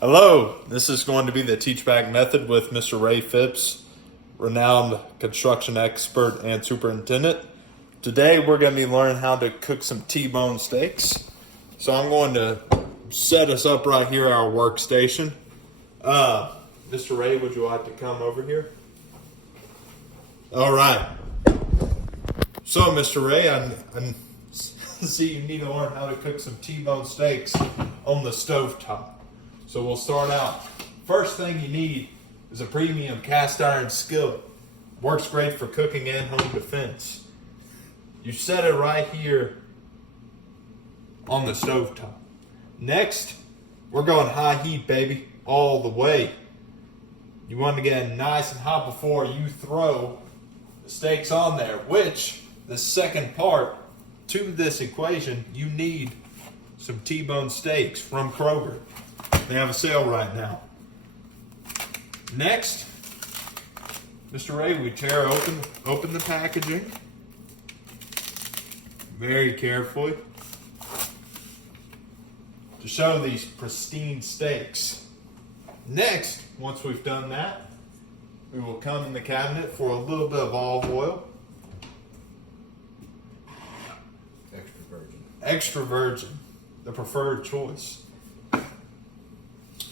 Hello, this is going to be the Teach Back Method with Mr. Ray Phipps, renowned construction expert and superintendent. Today we're going to be learning how to cook some T-bone steaks. So I'm going to set us up right here at our workstation. Mr. Ray, would you like to come over here? All right. So Mr. Ray, I see you need to learn how to cook some T-bone steaks on the stovetop. So we'll start out. First thing you need is a premium cast iron skillet. Works great for cooking and home defense. You set it right here on the stovetop. Next, we're going high heat, baby, all the way. You want to get it nice and hot before you throw the steaks on there, which the second part to this equation, you need some T-bone steaks from Kroger. They have a sale right now. Next, Mr. Ray, we tear open the packaging very carefully to show these pristine steaks. Next, once we've done that, we will come in the cabinet for a little bit of olive oil. Extra virgin, the preferred choice.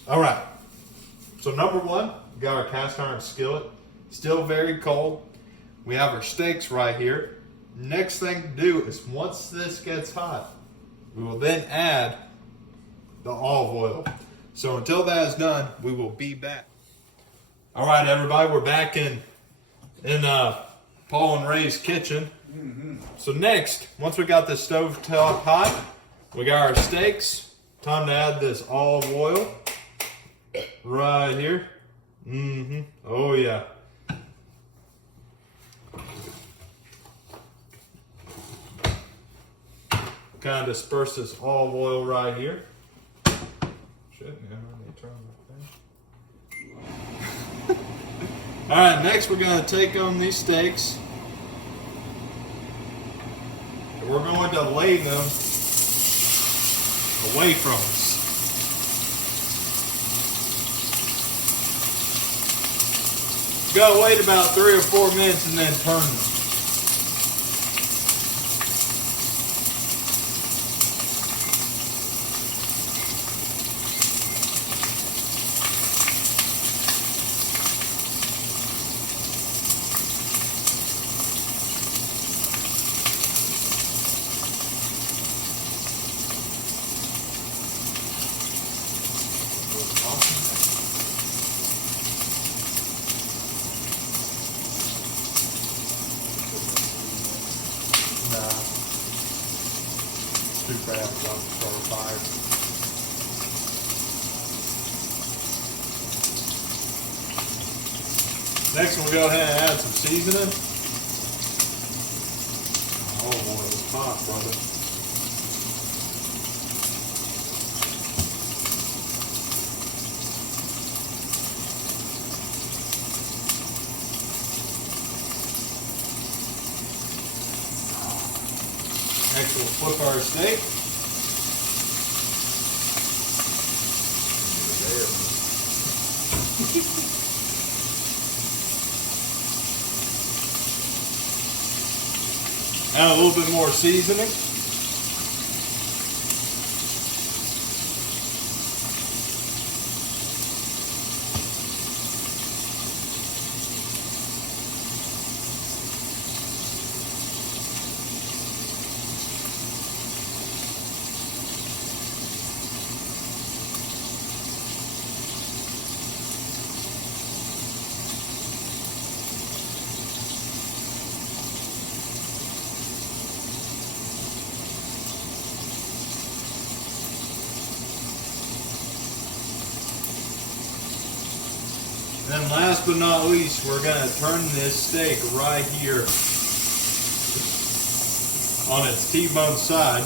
All right, so number one, we got our cast iron skillet, still very cold. We have our steaks right here. Next thing to do is once this gets hot, we will then add the olive oil. So until that is done, we will be back. All right, everybody, we're back in Paul and Ray's kitchen. So next, once we got the stove top hot, we got our steaks. Time to add this olive oil right here. Oh yeah. Kind of disperse this olive oil right here. All right, next we're going to take on these steaks. And we're going to lay them away from us. You gotta wait about 3 or 4 minutes and then turn them. Too fast, I'll start a fire. Next, we'll go ahead and add some seasoning. Oh boy, it's hot, brother. Next, we'll flip our steak. Add a little bit more seasoning. And then last but not least, we're going to turn this steak right here on its T-bone side,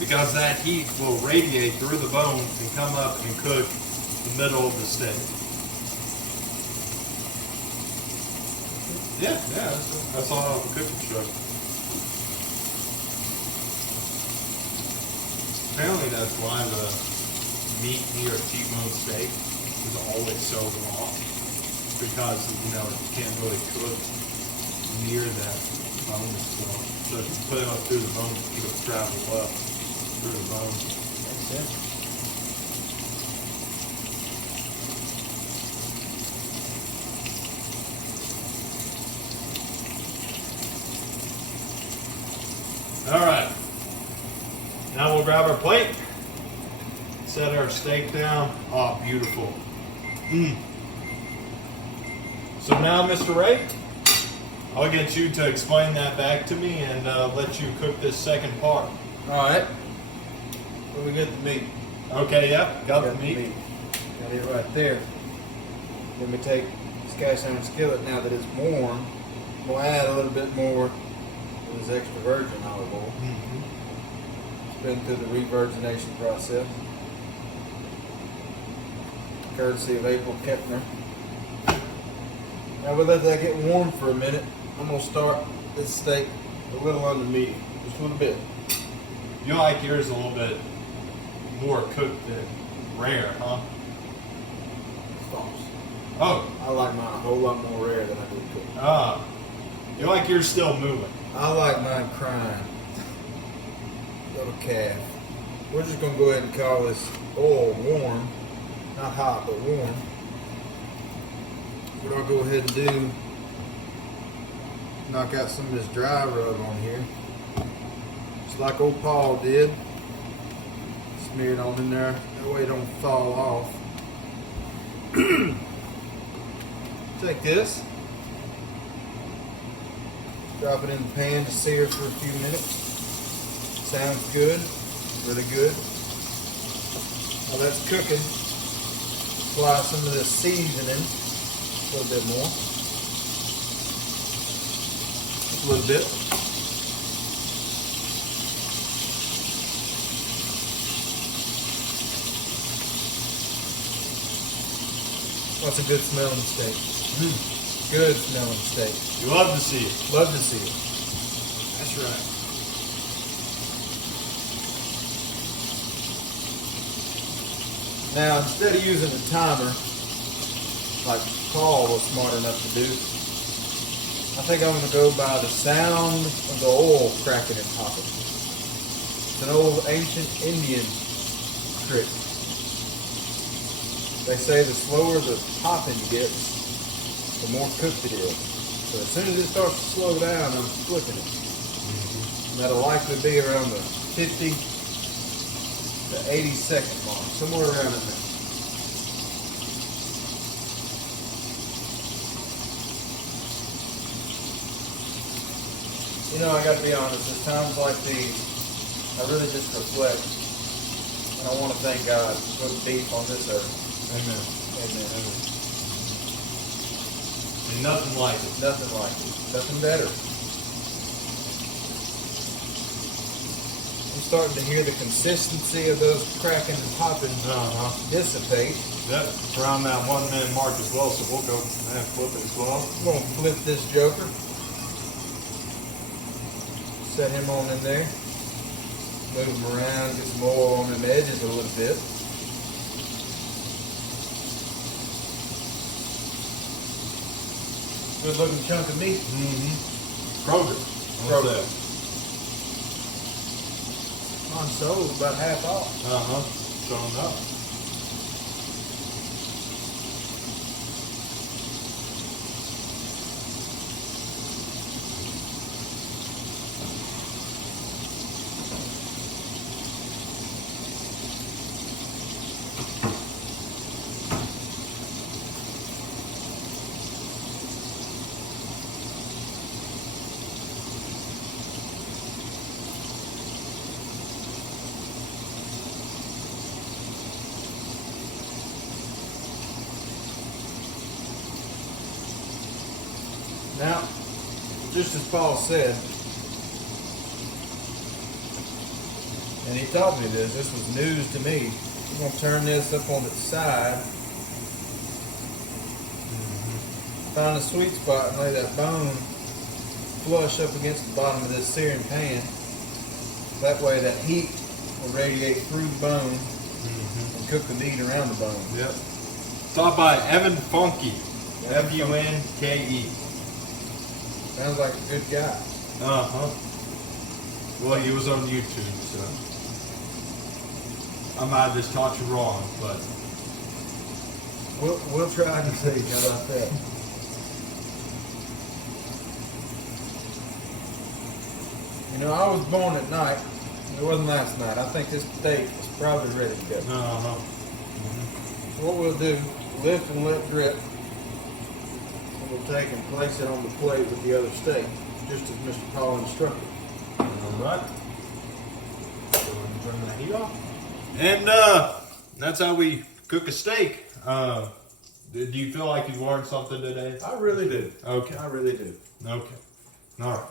because that heat will radiate through the bone and come up and cook the middle of the steak. Yeah, that's all on the cooking show. Apparently that's why the meat near a T-bone steak is always so raw, because you know you can't really cook near that bone itself. So if you put it up through the bone, it'll travel up through the bone. Makes sense. All right. Now we'll grab our plate, set our steak down. Oh, beautiful. So now, Mr. Ray, I'll get you to explain that back to me and let you cook this second part. All right. Where we get the meat? Okay, yep, got the meat. Got it right there. Then we take this cast iron skillet now that it's warm. We'll add a little bit more of this extra virgin olive oil. It's been through the re-virgination process, courtesy of April Kepner. Now we'll let that get warm for a minute. I'm gonna start this steak a little under medium, just a little bit. You like yours a little bit more cooked than rare, huh? False. Oh, I like mine a whole lot more rare than I do cooked. you like yours still moving. I like mine crying. Little calf. We're just gonna go ahead and call this oil warm, not hot, but warm. What I'll go ahead and do, knock out some of this dry rub on here, just like old Paul did. Smear it on in there, that way it don't fall off. Take this, drop it in the pan to sear for a few minutes. Sounds good, really good. While that's cooking, apply some of this seasoning, a little bit more. Just a little bit. What's a good smelling steak? Good smelling steak. You love to see it. Love to see it. That's right. Now, instead of using a timer, like Paul was smart enough to do, I think I'm going to go by the sound of the oil cracking and popping. It's an old ancient Indian trick. They say the slower the popping gets, the more cooked it is. So as soon as it starts to slow down, I'm flipping it. And that'll likely be around the 50 to 80 second mark, somewhere around in there. You know, I got to be honest, at times like these, I really just reflect, and I want to thank God for the beef on this earth. Amen. Amen. And nothing like it. Nothing like it. Nothing better. I'm starting to hear the consistency of those cracking and popping dissipate. Yep, it's around that 1 minute mark as well, so we'll go and flip it as well. I'm going to flip this joker. Set him on in there. Move him around, get some oil on them edges a little bit. Good looking chunk of meat. Kroger. Kroger. On sold, about half off. Showing up. Now, just as Paul said, and he taught me this was news to me. I'm going to turn this up on its side. Find a sweet spot and lay that bone flush up against the bottom of this searing pan. That way that heat will radiate through the bone and cook the meat around the bone. Yep. Taught by Evan Funke. Funke. Sounds like a good guy. Well, he was on YouTube, so I might have just taught you wrong, but We'll try to see. How about that? You know, I was born at night. It wasn't last night. I think this steak is probably ready to go. So what we'll do, lift and let drip. And we'll take and place it on the plate with the other steak, just as Mr. Paul instructed. all right. Turn the heat off. And that's how we cook a steak. Do you feel like you learned something today? I really do. Okay. I really do. Okay. All right.